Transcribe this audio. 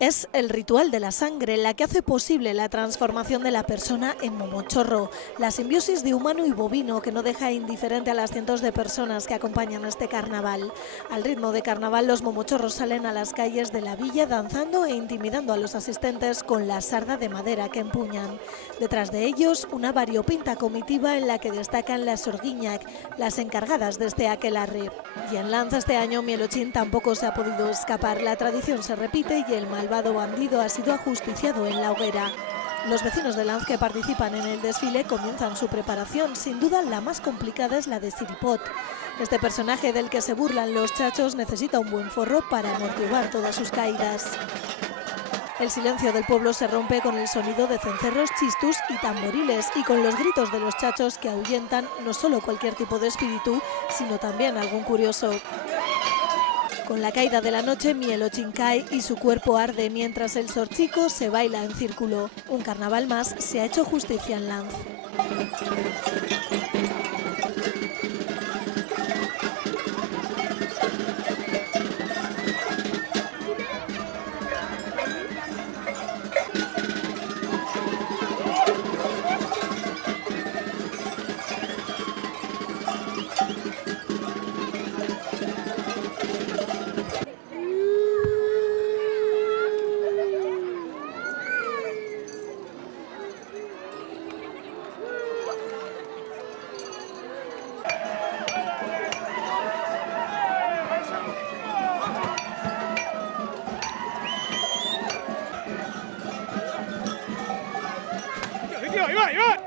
Es el ritual de la sangre la que hace posible la transformación de la persona en momochorro, la simbiosis de humano y bovino que no deja indiferente a las cientos de personas que acompañan este carnaval. Al ritmo de carnaval, los momochorros salen a las calles de la villa danzando e intimidando a los asistentes con la sarda de madera que empuñan. Detrás de ellos, una variopinta comitiva en la que destacan las Orguiñac, las encargadas de este aquelarre. Y en Lanz este año Mielochín tampoco se ha podido escapar. La tradición se repite y el malvado bandido ha sido ajusticiado en la hoguera. Los vecinos de Lanz que participan en el desfile comienzan su preparación. Sin duda la más complicada es la de Siripot. Este personaje del que se burlan los chachos necesita un buen forro para amortiguar todas sus caídas. El silencio del pueblo se rompe con el sonido de cencerros, chistus y tamboriles y con los gritos de los chachos que ahuyentan no solo cualquier tipo de espíritu, sino también algún curioso. Con la caída de la noche, Mielochín cae y su cuerpo arde mientras el sorchico se baila en círculo. Un carnaval más se ha hecho justicia en Lanz. ¡Ahí va, ahí va!